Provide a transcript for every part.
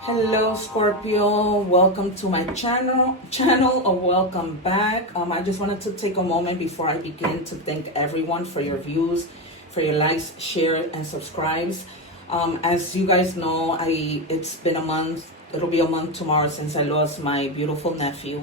Hello Scorpio, welcome to my channel or welcome back. I just wanted to take a moment before I begin to thank everyone for your views, for your likes, share and subscribes. As you guys know, it's been a month, it'll be a month tomorrow since I lost my beautiful nephew,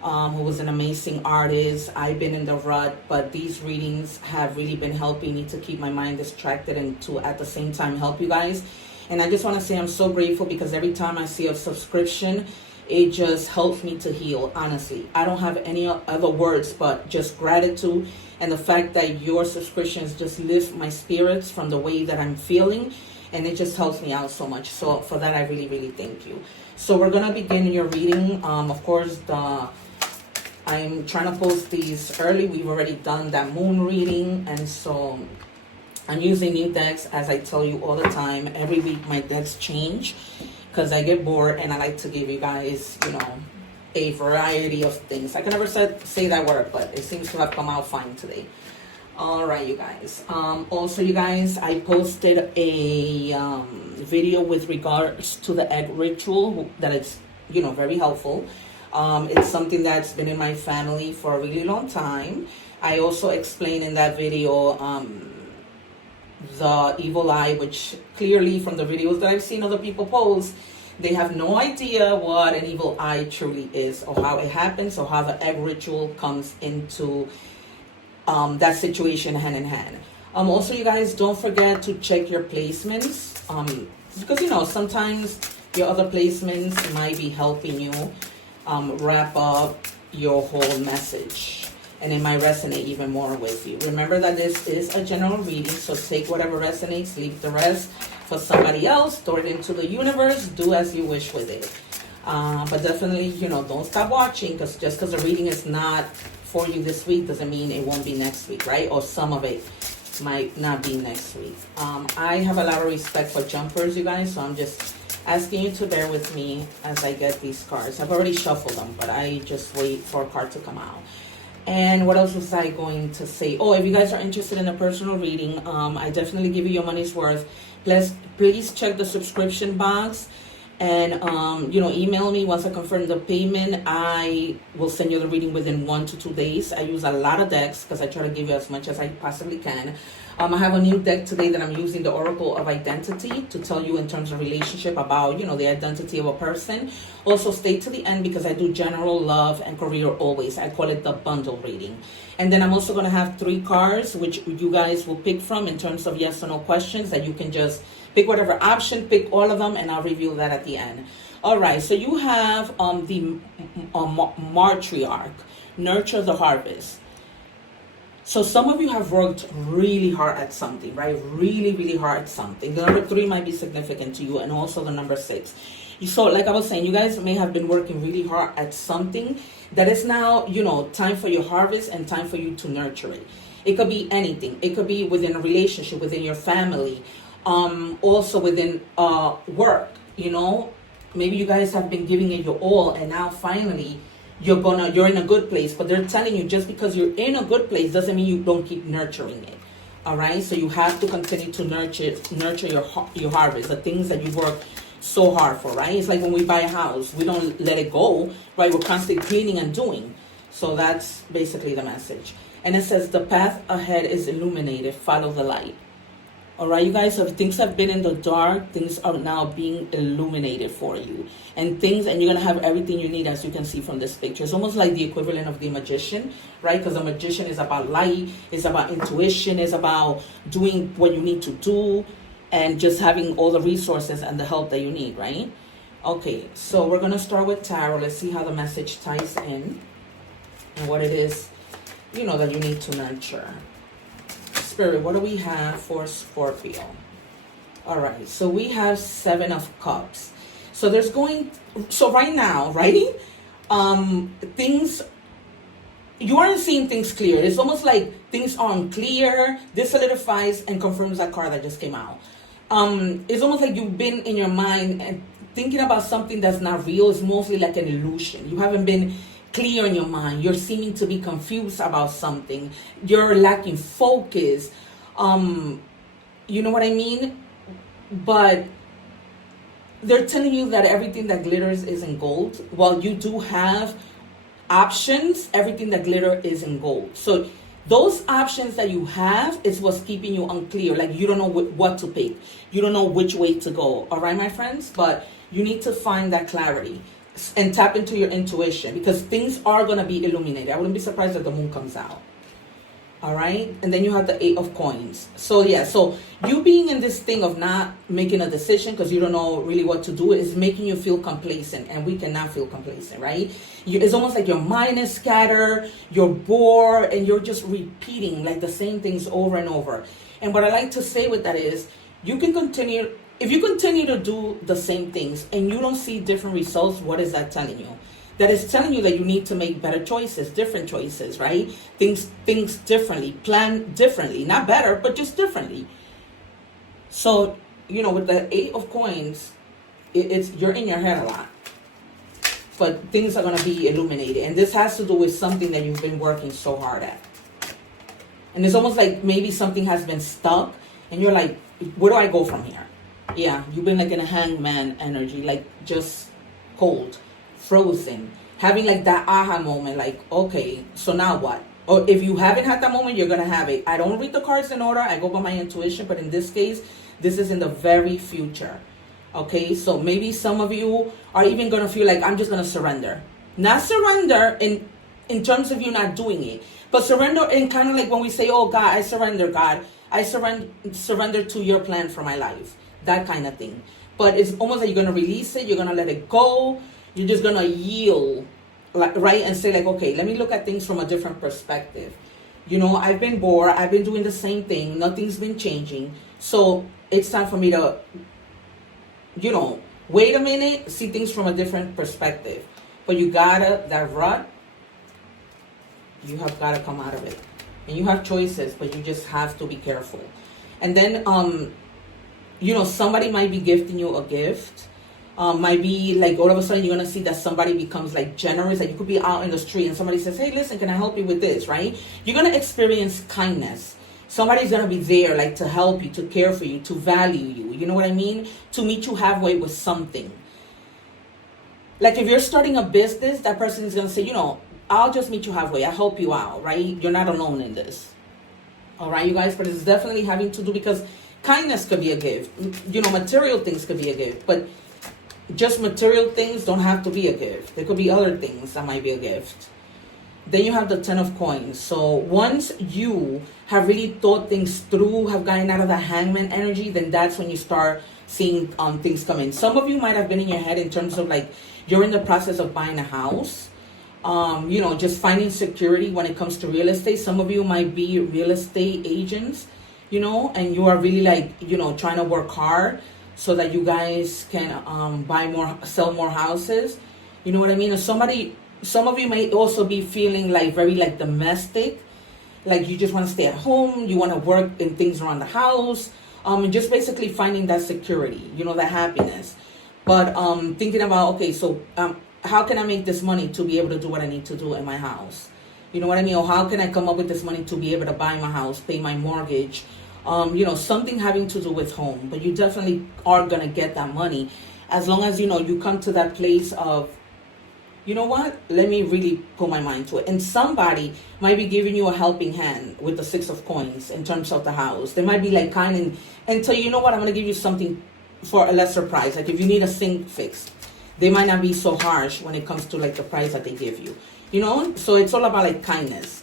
who was an amazing artist. I've been in the rut, but these readings have really been helping me to keep my mind distracted and to at the same time help you guys. And I just want to say I'm so grateful because every time I see a subscription, it just helps me to heal, honestly. I don't have any other words but just gratitude and the fact that your subscriptions just lift my spirits from the way that I'm feeling. And it just helps me out so much. So for that, I really, really thank you. So we're going to begin your reading. Of course, I'm trying to post these early. We've already done that moon reading. And so I'm using new decks, as I tell you all the time. Every week my decks change because I get bored and I like to give you guys, a variety of things. I can never say that word, but it seems to have come out fine today. All right, you guys. Also, you guys, I posted a video with regards to the egg ritual that it's, very helpful. It's something that's been in my family for a really long time. I also explained in that video the evil eye, which clearly from the videos that I've seen other people post, they have no idea what an evil eye truly is or how it happens or how the egg ritual comes into that situation hand in hand. Also, you guys, don't forget to check your placements because sometimes your other placements might be helping you wrap up your whole message. And it might resonate even more with you. Remember that this is a general reading, so take whatever resonates, leave the rest for somebody else, throw it into the universe, do as you wish with it. But definitely, don't stop watching, because just because the reading is not for you this week doesn't mean it won't be next week, right? Or some of it might not be next week. I have a lot of respect for jumpers, you guys, so I'm just asking you to bear with me as I get these cards. I've already shuffled them, but I just wait for a card to come out. And what else was I going to say? Oh, if you guys are interested in a personal reading, I definitely give you your money's worth. Please check the subscription box and, email me once I confirm the payment. I will send you the reading within 1 to 2 days. I use a lot of decks because I try to give you as much as I possibly can. I have a new deck today that I'm using, the Oracle of Identity, to tell you in terms of relationship about, the identity of a person. Also, stay to the end because I do general, love, and career always. I call it the bundle reading. And then I'm also going to have 3 cards, which you guys will pick from in terms of yes or no questions that you can just pick whatever option, pick all of them, and I'll reveal that at the end. All right, so you have the matriarch, nurture the harvest. So some of you have worked really hard at something, right? Really, really hard at something. The number 3 might be significant to you, and also the number 6. So like I was saying, you guys may have been working really hard at something that is now, time for your harvest and time for you to nurture it. It could be anything. It could be within a relationship, within your family, also within work, Maybe you guys have been giving it your all, and now finally you're in a good place, but they're telling you just because you're in a good place doesn't mean you don't keep nurturing it. All right, so you have to continue to nurture your harvest, the things that you work so hard for, right? It's like when we buy a house, we don't let it go, right? We're constantly cleaning and doing. So that's basically the message. And it says the path ahead is illuminated, follow the light. All right, you guys, so if things have been in the dark, things are now being illuminated for you. And you're going to have everything you need, as you can see from this picture. It's almost like the equivalent of the magician, right? Because the magician is about light, it's about intuition, it's about doing what you need to do, and just having all the resources and the help that you need, right? Okay, so we're going to start with tarot. Let's see how the message ties in and what it is, that you need to nurture. Spirit, what do we have for Scorpio? All right, so we have 7 of Cups. So right now, right? Things, you aren't seeing things clear. It's almost like things are unclear. This solidifies and confirms that card that just came out. It's almost like you've been in your mind and thinking about something that's not real. It's mostly like an illusion. You haven't been clear in your mind. You're seeming to be confused about something. You're lacking focus. You know what I mean? But they're telling you that everything that glitters isn't gold. While you do have options, everything that glitter isn't gold. So those options that you have is what's keeping you unclear. Like you don't know what to pick. You don't know which way to go. All right, my friends? But you need to find that clarity and tap into your intuition, because things are going to be illuminated. I wouldn't be surprised if the moon comes out. All right. And then you have the 8 of coins. So yeah, so you being in this thing of not making a decision because you don't know really what to do is making you feel complacent, and we cannot feel complacent, right? It's almost like your mind is scattered, you're bored, and you're just repeating like the same things over and over. And what I like to say with that is you can continue, if you continue to do the same things and you don't see different results, what is that telling you? That is telling you that you need to make better choices, different choices, right? Things differently, plan differently, not better, but just differently. So, with the 8 of coins, it's you're in your head a lot, but things are going to be illuminated. And this has to do with something that you've been working so hard at. And it's almost like maybe something has been stuck and you're like, where do I go from here? Yeah, you've been like in a hangman energy, like just cold, frozen, having like that aha moment, like, okay, so now what? Or if you haven't had that moment, you're gonna have it. I don't read the cards in order, I go by my intuition, but in this case, this is in the very future. Okay, so maybe some of you are even gonna feel like, I'm just gonna surrender. Not surrender in terms of you not doing it, but surrender in kind of like when we say, oh God, I surrender, God, I surrender to your plan for my life, that kind of thing. But it's almost like you're gonna release it, you're gonna let it go. You're just going to yield, right? And say like, okay, let me look at things from a different perspective. I've been bored. I've been doing the same thing. Nothing's been changing. So it's time for me to, wait a minute, see things from a different perspective. But that rut, you have got to come out of it. And you have choices, but you just have to be careful. And then, somebody might be gifting you a gift. Might be like all of a sudden you're going to see that somebody becomes like generous. Like you could be out in the street and somebody says, hey, listen, can I help you with this, right? You're going to experience kindness. Somebody's going to be there like to help you, to care for you, to value you. You know what I mean? To meet you halfway with something. Like if you're starting a business, that person is going to say, I'll just meet you halfway. I'll help you out, right? You're not alone in this. All right, you guys? But it's definitely having to do, because kindness could be a gift. Material things could be a gift. But just material things don't have to be a gift. There could be other things that might be a gift. Then you have the 10 of coins. So once you have really thought things through, have gotten out of the hangman energy, then that's when you start seeing things come in. Some of you might have been in your head in terms of like you're in the process of buying a house. Just finding security when it comes to real estate. Some of you might be real estate agents, and you are really like, trying to work hard so that you guys can buy more, sell more houses. You know what I mean? And some of you may also be feeling like very like domestic, like you just want to stay at home, you want to work in things around the house, and just basically finding that security, that happiness. But thinking about, okay, so how can I make this money to be able to do what I need to do in my house? You know what I mean? Or how can I come up with this money to be able to buy my house, pay my mortgage? Something having to do with home. But you definitely are going to get that money as long as, you come to that place of, you know what, let me really put my mind to it. And somebody might be giving you a helping hand with the 6 of coins in terms of the house. They might be like kind and tell you, you know what, I'm going to give you something for a lesser price. Like if you need a sink fixed, they might not be so harsh when it comes to like the price that they give you. So it's all about like kindness.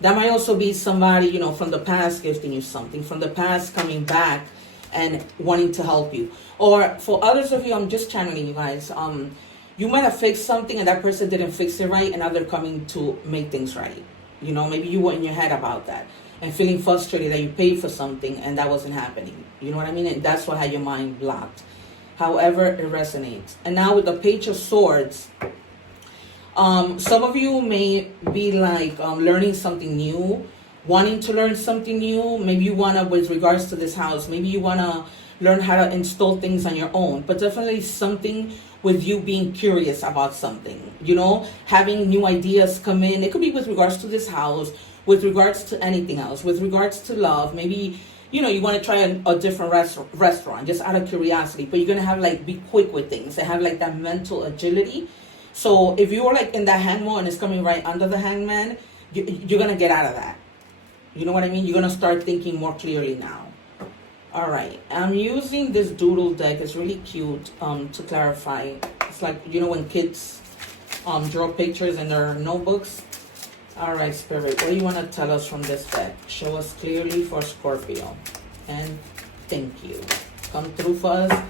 That might also be somebody, from the past gifting you something, from the past coming back and wanting to help you. Or for others of you, I'm just channeling you guys. You might have fixed something and that person didn't fix it right, and now they're coming to make things right. Maybe you were in your head about that and feeling frustrated that you paid for something and that wasn't happening. You know what I mean? And that's what had your mind blocked. However, it resonates. And now with the Page of Swords, some of you may be like learning something new, wanting to learn something new. Maybe you want to, with regards to this house, maybe you want to learn how to install things on your own. But definitely something with you being curious about something, having new ideas come in. It could be with regards to this house, with regards to anything else, with regards to love. Maybe, you want to try a different restaurant just out of curiosity, but you're going to have like be quick with things and have like that mental agility. So if you are like in that hangman and it's coming right under the hangman, you're going to get out of that. You know what I mean? You're going to start thinking more clearly now. All right. I'm using this doodle deck. It's really cute to clarify. It's like, when kids draw pictures in their notebooks. All right, Spirit, what do you want to tell us from this deck? Show us clearly for Scorpio. And thank you. Come through for us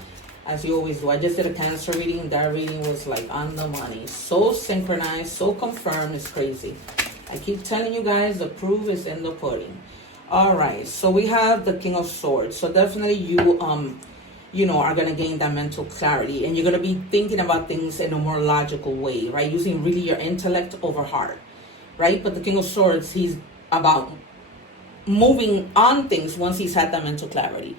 as you always do. I just did a Cancer reading. That reading was like on the money. So synchronized, so confirmed. It's crazy. I keep telling you guys, the proof is in the pudding. All right, so we have the King of Swords. So definitely you, are going to gain that mental clarity. And you're going to be thinking about things in a more logical way, right? Using really your intellect over heart. Right? But the King of Swords, he's about moving on things once he's had that mental clarity.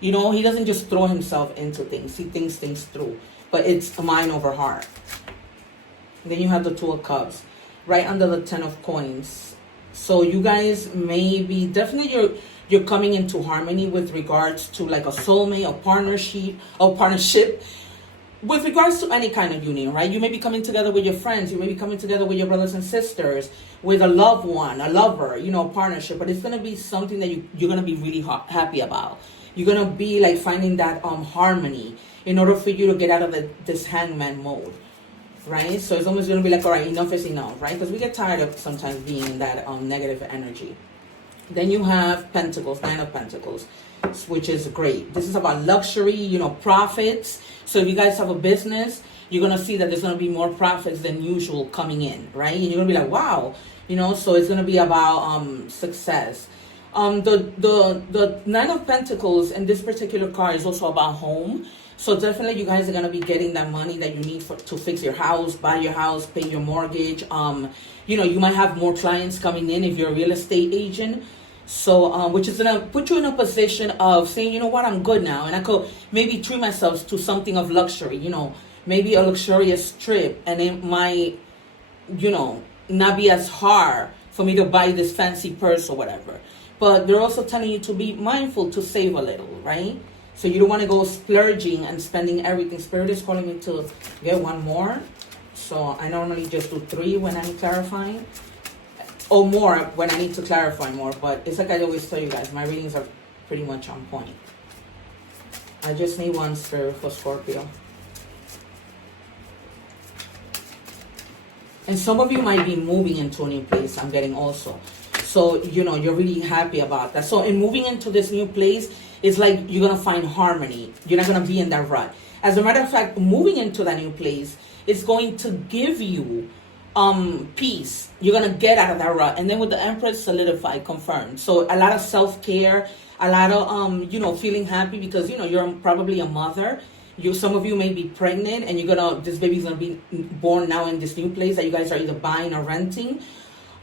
He doesn't just throw himself into things. He thinks things through. But it's mind over heart. And then you have the Two of Cups right under the Ten of Coins. So you guys may be, definitely you're coming into harmony with regards to like a soulmate, a partnership. With regards to any kind of union, right? You may be coming together with your friends. You may be coming together with your brothers and sisters, with a loved one, a lover, a partnership. But it's going to be something that you're going to be really happy about. You're going to be like finding that harmony in order for you to get out of this hangman mode, right? So it's almost going to be like, all right, enough is enough, right? Because we get tired of sometimes being in that negative energy. Then you have Pentacles, Nine of Pentacles, which is great. This is about luxury, profits. So if you guys have a business, you're going to see that there's going to be more profits than usual coming in, right? And you're going to be like, wow, so it's going to be about success. The Nine of Pentacles in this particular card is also about home. So definitely you guys are going to be getting that money that you need to fix your house, buy your house, pay your mortgage. You might have more clients coming in if you're a real estate agent. So, which is going to put you in a position of saying, you know what, I'm good now. And I could maybe treat myself to something of luxury, maybe a luxurious trip. And it might, not be as hard for me to buy this fancy purse or whatever. But they're also telling you to be mindful to save a little, right? So you don't want to go splurging and spending everything. Spirit is calling me to get one more. So I normally just do 3 when I'm clarifying. Or more when I need to clarify more. But it's like I always tell you guys, my readings are pretty much on point. I just need one, Spirit, for Scorpio. And some of you might be moving into a new place, I'm getting also. So, you're really happy about that. So in moving into this new place, it's like you're going to find harmony. You're not going to be in that rut. As a matter of fact, moving into that new place is going to give you peace. You're going to get out of that rut. And then with the Empress, solidify, confirmed. So a lot of self-care, a lot of, feeling happy because, you're probably a mother. Some of you may be pregnant and this baby's going to be born now in this new place that you guys are either buying or renting.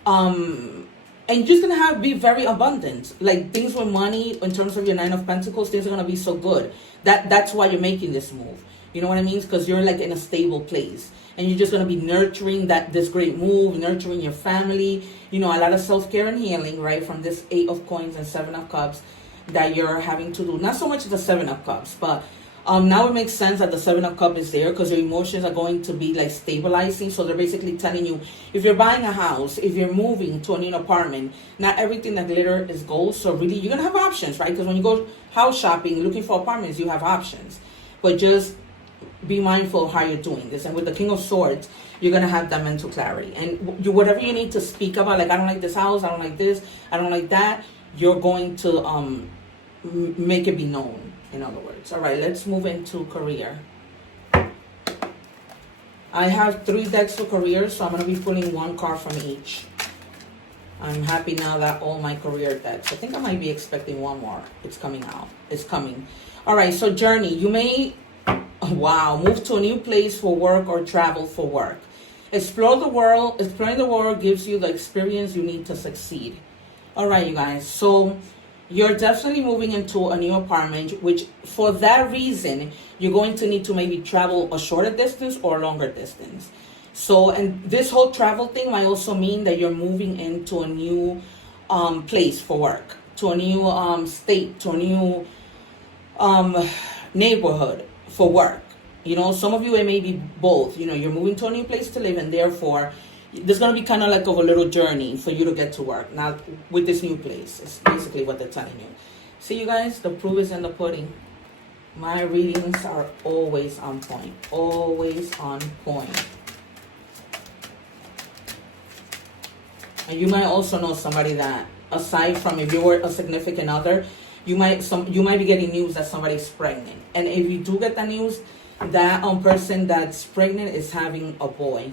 And you're just going to be very abundant. Like things with money, in terms of your Nine of Pentacles, things are going to be so good. That's why you're making this move. You know what I mean? Because you're like in a stable place. And you're just going to be nurturing this great move, nurturing your family. A lot of self-care and healing, right? From this 8 of Coins and 7 of Cups that you're having to do. Not so much the 7 of Cups, but now it makes sense that the 7 of Cups is there because your emotions are going to be like stabilizing. So they're basically telling you, if you're buying a house, if you're moving to a new apartment, not everything that glitter is gold. So really, you're going to have options, right? Because when you go house shopping, looking for apartments, you have options. But just be mindful of how you're doing this. And with the King of Swords, you're going to have that mental clarity. And whatever you need to speak about, like, I don't like this house, I don't like this, I don't like that, you're going to make it be known, in other words. All right, let's move into career. I have 3 decks for career, so I'm going to be pulling 1 card from each. I'm happy now that all my career decks, I think I might be expecting 1 more. It's coming out. It's coming. All right, so journey. You may... Wow, move to a new place for work or travel for work. Explore the world. Exploring the world gives you the experience you need to succeed. All right, you guys. So you're definitely moving into a new apartment, which for that reason, you're going to need to maybe travel a shorter distance or a longer distance. So, and this whole travel thing might also mean that you're moving into a new place for work. to a new state, to a new neighborhood for work. You know, some of you, it may be both. You know, you're moving to a new place to live, and therefore there's going to be kind of like of a little journey for you to get to work. Now, with this new place, it's basically what they're telling you. See, you guys, the proof is in the pudding. My readings are always on point. Always on point. And you might also know somebody that, aside from if you were a significant other, you might be getting news that somebody's pregnant. And if you do get the news, that person that's pregnant is having a boy.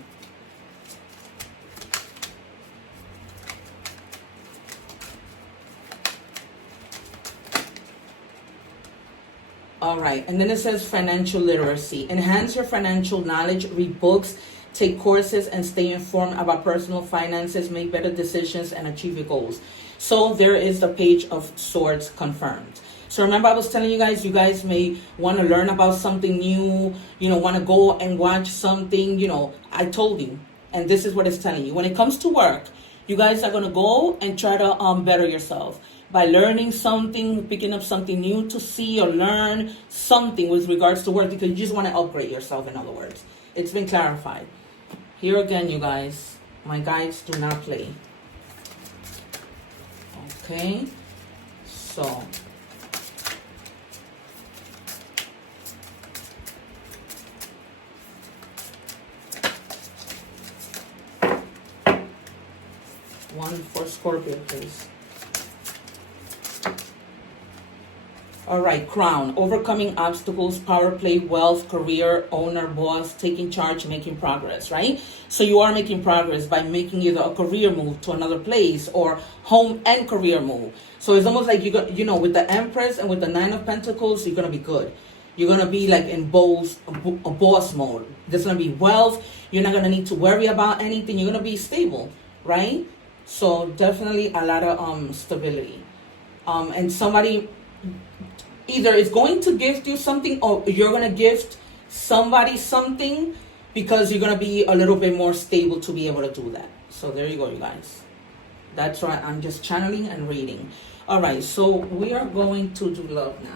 All right, and then it says financial literacy. Enhance your financial knowledge, read books, take courses, and stay informed about personal finances, make better decisions, and achieve your goals. So there is the Page of Swords confirmed. So remember, I was telling you guys may want to learn about something new, you know, want to go and watch something, you know, I told you. And this is what it's telling you. When it comes to work, you guys are going to go and try to better yourself by learning something, picking up something new to see or learn something with regards to work, because you just want to upgrade yourself, in other words. It's been clarified. Here again, you guys, my guides do not play. Okay, so one for Scorpio, please. All right, Crown. Overcoming obstacles, power play, wealth, career, owner, boss, taking charge, making progress, right? So you are making progress by making either a career move to another place or home and career move. So it's almost like you know, with the Empress and with the Nine of Pentacles, you're going to be good. You're going to be like in a boss mode. There's going to be wealth. You're not going to need to worry about anything. You're going to be stable, right? So definitely a lot of stability. And somebody either is going to gift you something, or you're going to gift somebody something, because you're going to be a little bit more stable to be able to do that. So there you go, you guys. That's right. I'm just channeling and reading. All right. So we are going to do love now.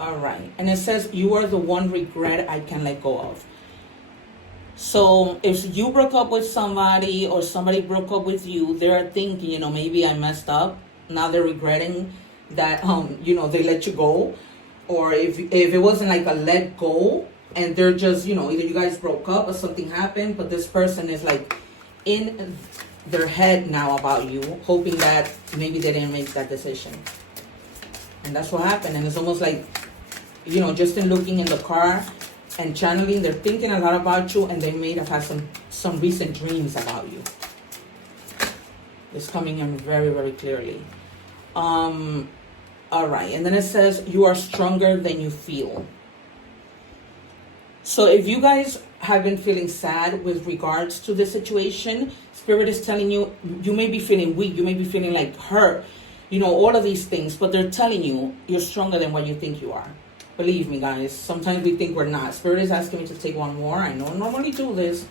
All right, and it says, you are the one regret I can let go of. So if you broke up with somebody or somebody broke up with you, they're thinking, you know, maybe I messed up. Now they're regretting that, you know, they let you go. Or if it wasn't like a let go, and they're just, you know, either you guys broke up or something happened, but this person is like in their head now about you, hoping that maybe they didn't make that decision. And that's what happened. And it's almost like, you know, just in looking in the car and channeling, they're thinking a lot about you, and they may have had some recent dreams about you. It's coming in very, very clearly. All right, and then it says, you are stronger than you feel. So if you guys have been feeling sad with regards to this situation, Spirit is telling you, you may be feeling weak, you may be feeling like hurt, you know, all of these things, but they're telling you you're stronger than what you think you are. Believe me, guys, sometimes we think we're not. Spirit is asking me to take one more. I don't normally do this,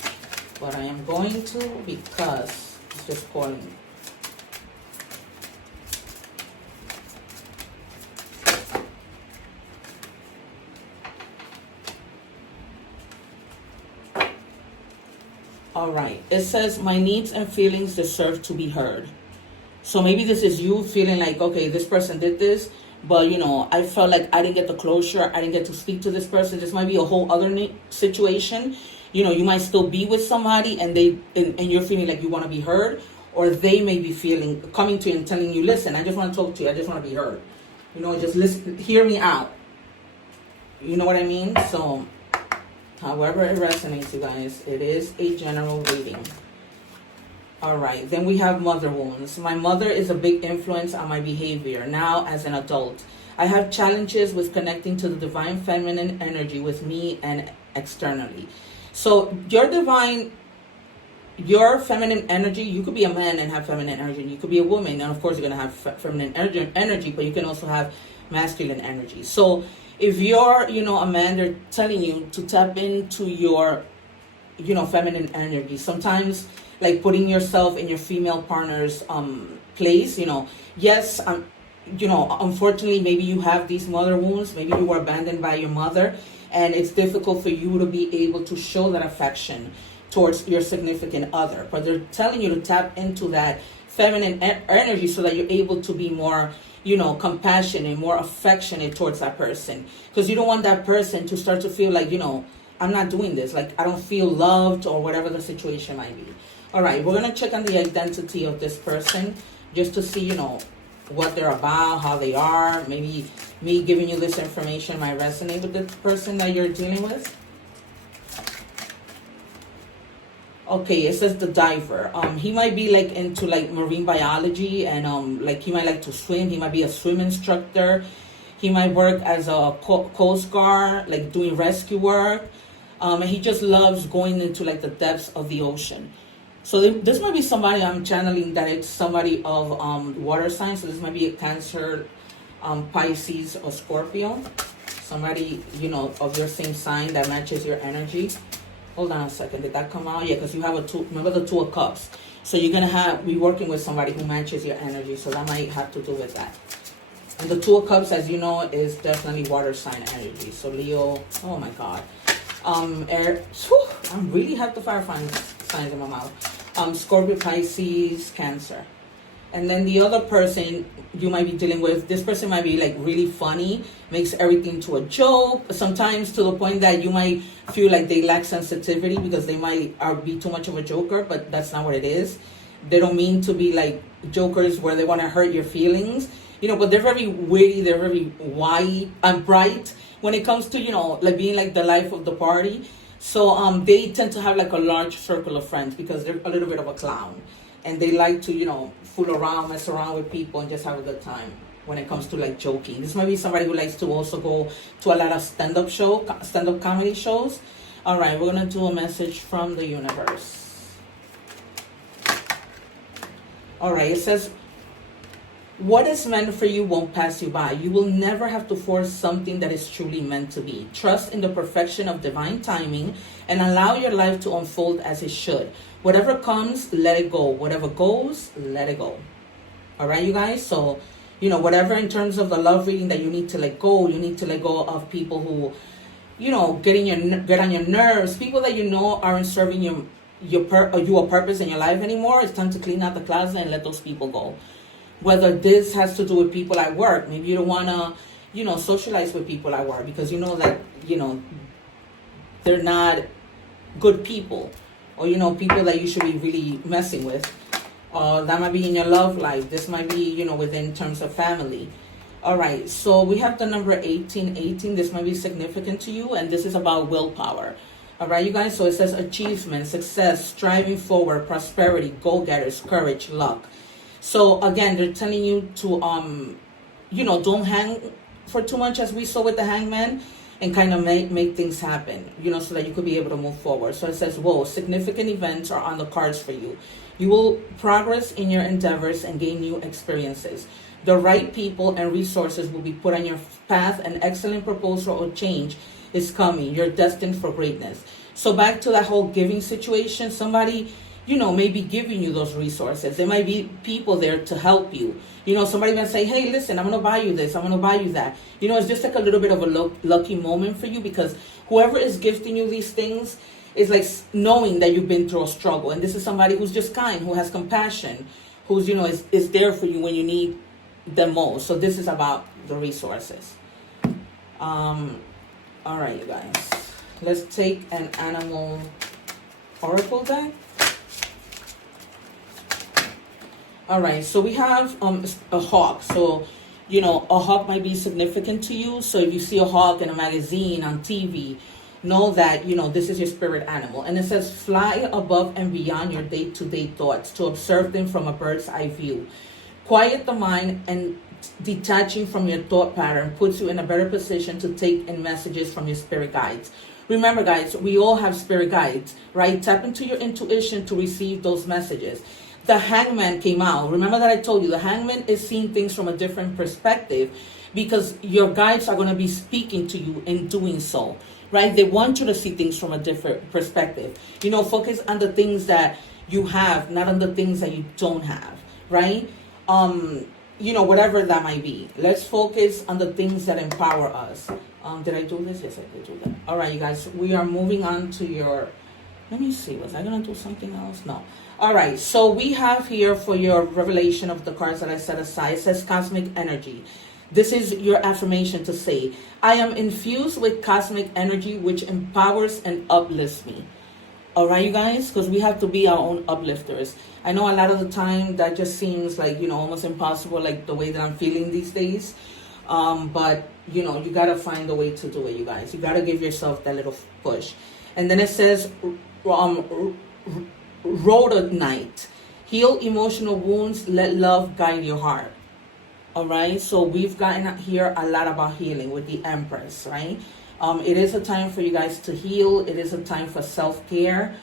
but I am going to, because it's just calling. All right, it says, my needs and feelings deserve to be heard. So maybe this is you feeling like, okay, this person did this, but, you know, I felt like I didn't get the closure. I didn't get to speak to this person. This might be a whole other situation. You know, you might still be with somebody, and you're feeling like you want to be heard, or they may be coming to you and telling you, listen, I just want to talk to you. I just want to be heard. You know, just listen, hear me out. You know what I mean? So, however it resonates, you guys, it is a general reading. All right, then we have mother wounds. My mother is a big influence on my behavior now as an adult. I have challenges with connecting to the divine feminine energy with me and externally. So your divine your feminine energy, you could be a man and have feminine energy, and you could be a woman, and of course you're going to have feminine energy, but you can also have masculine energy. So if you're, a man, they're telling you to tap into your, feminine energy. Sometimes, like, putting yourself in your female partner's place, yes, unfortunately, maybe you have these mother wounds, maybe you were abandoned by your mother, and it's difficult for you to be able to show that affection towards your significant other. But they're telling you to tap into that feminine energy so that you're able to be more, compassionate, more affectionate towards that person. Because you don't want that person to start to feel like, I'm not doing this. Like, I don't feel loved, or whatever the situation might be. All right, we're going to check on the identity of this person just to see, what they're about, how they are. Maybe me giving you this information might resonate with the person that you're dealing with. Okay, it says the diver. He might be like into like marine biology, and like he might like to swim. He might be a swim instructor. He might work as a coast guard, like doing rescue work. And he just loves going into like the depths of the ocean. So this might be somebody I'm channeling that it's somebody of water sign. So this might be a Cancer, Pisces, or Scorpio. Somebody, of your same sign that matches your energy. Hold on a second. Did that come out? Yeah, because you have a two. Remember the Two of Cups. So you're going to be working with somebody who matches your energy. So that might have to do with that. And the Two of Cups, as you know, is definitely water sign energy. So Leo, oh my God. Air, I really have the fire signs in my mouth. Scorpio, Pisces, Cancer. And then the other person you might be dealing with, this person might be like really funny, makes everything to a joke, sometimes to the point that you might feel like they lack sensitivity because they might be too much of a joker, but that's not what it is. They don't mean to be like jokers where they want to hurt your feelings, but they're very witty, they're very wide and bright when it comes to, like being like the life of the party. So they tend to have like a large circle of friends because they're a little bit of a clown. And they like to, fool around, mess around with people, and just have a good time when it comes to like joking. This might be somebody who likes to also go to a lot of stand-up comedy shows. All right, we're going to do a message from the universe. All right, it says, what is meant for you won't pass you by. You will never have to force something that is truly meant to be. Trust in the perfection of divine timing and allow your life to unfold as it should. Whatever comes, let it go. Whatever goes, let it go. All right, you guys? So, whatever in terms of the love reading that you need to let go, you need to let go of people who, get on your nerves, people that aren't serving you a purpose in your life anymore. It's time to clean out the closet and let those people go. Whether this has to do with people at work, maybe you don't want to, socialize with people at work because that, they're not good people, or, people that you should be really messing with. That might be in your love life. This might be, within terms of family. All right, so we have the number 1818. This might be significant to you, and this is about willpower. All right, you guys, so it says achievement, success, striving forward, prosperity, go-getters, courage, luck. So again, they're telling you to, don't hang for too much, as we saw with the hangman, and kind of make things happen, so that you could be able to move forward. So it says, whoa, significant events are on the cards for you. You will progress in your endeavors and gain new experiences. The right people and resources will be put on your path. An excellent proposal or change is coming. You're destined for greatness. So back to that whole giving situation, somebody may be giving you those resources. There might be people there to help you. Somebody might say, hey, listen, I'm going to buy you this. I'm going to buy you that. It's just like a little bit of a lucky moment for you, because whoever is gifting you these things is like knowing that you've been through a struggle. And this is somebody who's just kind, who has compassion, who's, is there for you when you need them most. So this is about the resources. All right, you guys. Let's take an animal oracle deck. All right, so we have a hawk. So, a hawk might be significant to you. So if you see a hawk in a magazine, on TV, know that, this is your spirit animal. And it says, fly above and beyond your day-to-day thoughts to observe them from a bird's eye view. Quiet the mind, and detaching from your thought pattern puts you in a better position to take in messages from your spirit guides. Remember, guys, we all have spirit guides, right? Tap into your intuition to receive those messages. The Hangman came out. Remember that I told you the Hangman is seeing things from a different perspective, because your guides are going to be speaking to you in doing so, right? They want you to see things from a different perspective. You know, focus on the things that you have, not on the things that you don't have, right? You know, whatever that might be. Let's focus on the things that empower us. Did I do this? Yes, I did do that. All right, you guys, we are moving on to your, let me see, was I going to do something else? No. All right, so we have here for your revelation of the cards that I set aside, it says cosmic energy. This is your affirmation to say, I am infused with cosmic energy which empowers and uplifts me. All right, you guys, because we have to be our own uplifters. I know a lot of the time that just seems like, you know, almost impossible, like the way that I'm feeling these days. But, you know, you got to find a way to do it, you guys. You got to give yourself that little push. And then it says, Rhodonite, heal emotional wounds, let love guide your heart. All right, so we've gotten here a lot about healing with the Empress, right? It is a time for you guys to heal. It is a time for self-care.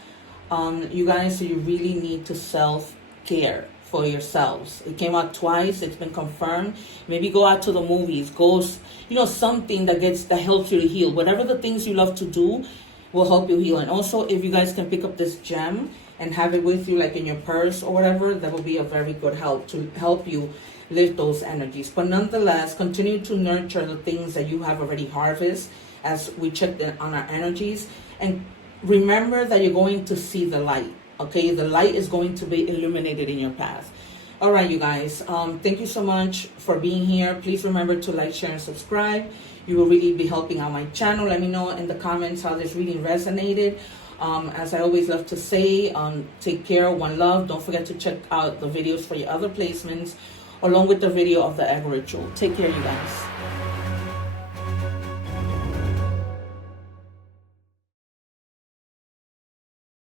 You guys, so you really need to self-care for yourselves. It came out twice. It's been confirmed. Maybe go out to the movies. Go, you know, something that helps you to heal. Whatever the things you love to do will help you heal. And also, if you guys can pick up this gem and have it with you, like in your purse or whatever, that will be a very good help to help you lift those energies. But nonetheless, continue to nurture the things that you have already harvested as we check on our energies. And remember that you're going to see the light, okay? The light is going to be illuminated in your path. All right, you guys, thank you so much for being here. Please remember to like, share, and subscribe. You will really be helping out my channel. Let me know in the comments how this reading resonated. As I always love to say, take care, one love. Don't forget to check out the videos for your other placements, along with the video of the egg ritual. Take care, you guys.